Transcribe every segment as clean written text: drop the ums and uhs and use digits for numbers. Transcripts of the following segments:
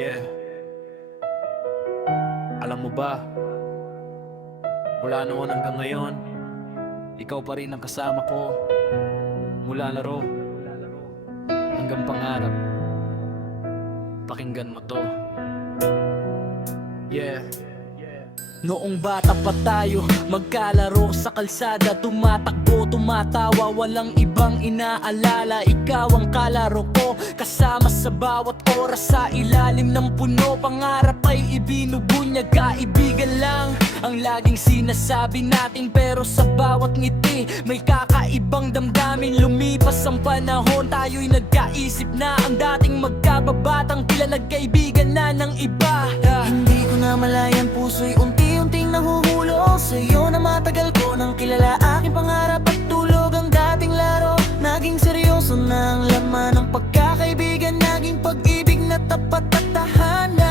Yeah. Alam mo ba, mula noon hanggang ngayon, ikaw pa rin ang kasama ko. Mula laro hanggang pangarap, pakinggan mo to. Yeah. Noong bata pa tayo, magkalaro sa kalsada, tumatakbo, tumatawa, walang ibang inaalala. Ikaw ang kalaro ko, kasama sa bawat oras sa ilalim ng puno. Pangarap ay ibinubunyag, kaibigan lang ang laging sinasabi natin. Pero sa bawat ngiti, may kakaibang damdamin. Lumipas ang panahon, tayo'y nagkaisip na ang dating magkababatang tila nagkaibigan na ng iba. Hindi ko na malayan, puso'y unti-unting nahuhulog sa'yo na matagal ko nang kilala. Aking pangarap at tulog ang dating laro. Naging seryoso na ang laman ng pagkakaibigan. Naging pag-ibig na tapat at tahanan.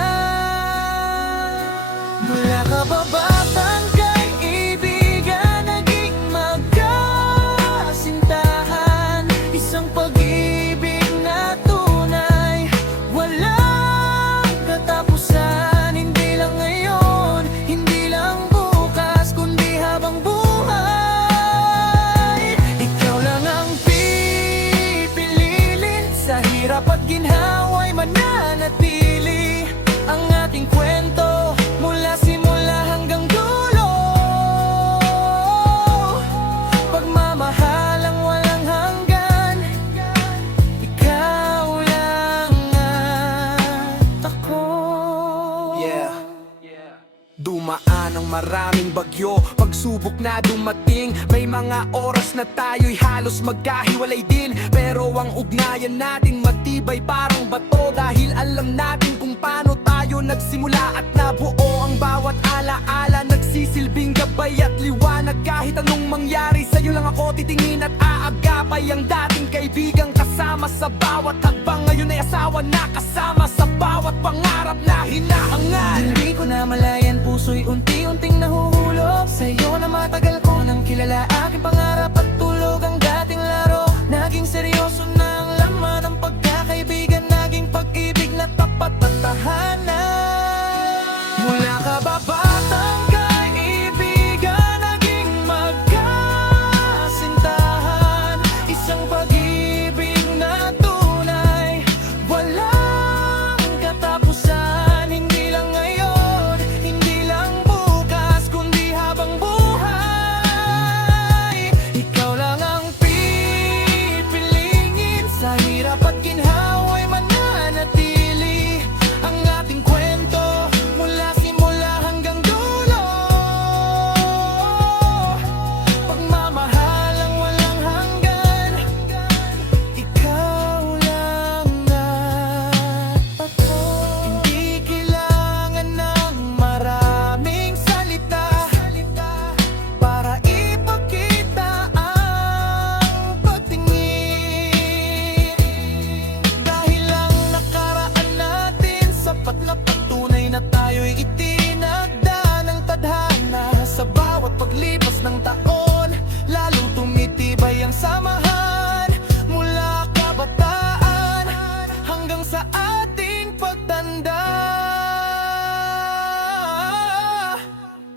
Mula kababatang kaibigan, naging magkasintahan. Isang pag-ibig na tunay, walang katapusan. Hindi lang ngayon, hindi lang bukas, kundi habang buhay. Ikaw lang ang pipiliin, sa hirap at ginhawa'y mananatili. Ang ating kwento mula simula hanggang dulo, pagmamahalang walang hanggan. Ikaw lang at ako. Yeah. Dumaan ang maraming bagyo, pagsubok na dumating. May mga oras na tayo'y halos magkahiwalay din. Pero ang ugnayan natin matibay parang bato. Dahil alam natin kung paano tayo nagsimula at nabuo. Ang bawat alaala nagsisilbing gabay at liwanag. Kahit anong mangyari, sa'yo lang ako titingin at aagapay. Ang dating kaibigang kasama sa bawat hakbang, ngayon ay asawa na kasama sa bawat pangarap na hinahangal. Hindi ko na malayan, puso'y unti-unting nahuhulog sa'yo na matagal ko nang kilala. Aking pangarap at tulog ang dating laro. Naging seryoso na ang laman ng pagkakaibigan. Naging pag-ibig na tapat at tahanan. Mula kababatang kaibigan, naging magkasintahan. Isang pag-ibig na tunay, walang katapusan. Hindi lang ngayon, hindi lang bukas, kundi habang buhay. Ikaw lang ang pipiliin, sa hirap at ginhawa'y mananatili. Ang ating kwento mula simula hanggang dulo, pagmamahalang walang hanggan. Ikaw lang at ako. Hindi kailangan ng maraming salita para ipakita ang pagtingin. Dahil lang nakaraan natin, sapat na patunay na tayo'y itinagda ng tadhana. Sa bawat paglipas ng taon, lalo tumitibay ang samahan. Mula kabataan hanggang sa ating pagtanda.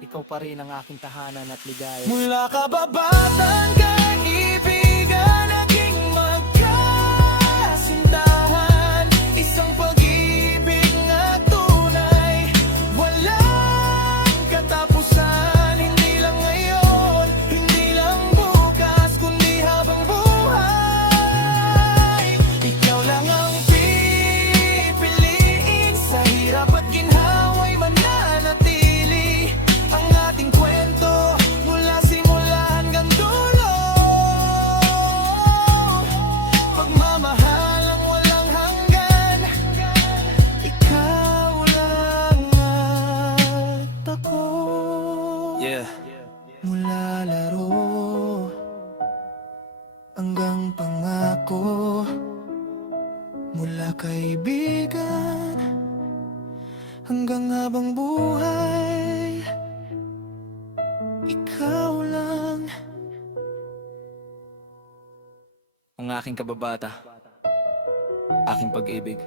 Ikaw pa rin ang aking tahanan at ligaya. Mula kababatang kaibigan, naging magkasintahan. Isang pag-ibig na tunay, walang katapusan. Hindi lang ngayon, hindi lang bukas, kundi habang buhay. Ikaw lang ang pipiliin, sa hirap at ginhawa'y mananatili. Ang ating kwento mula simula hanggang dulo, pagmamahalang walang hanggan. Ikaw lang at ako. Yeah. Mula laro hanggang pangako, mula kaibigan hanggang habang buhay. Ikaw lang Ang aking kababata, aking pag-ibig.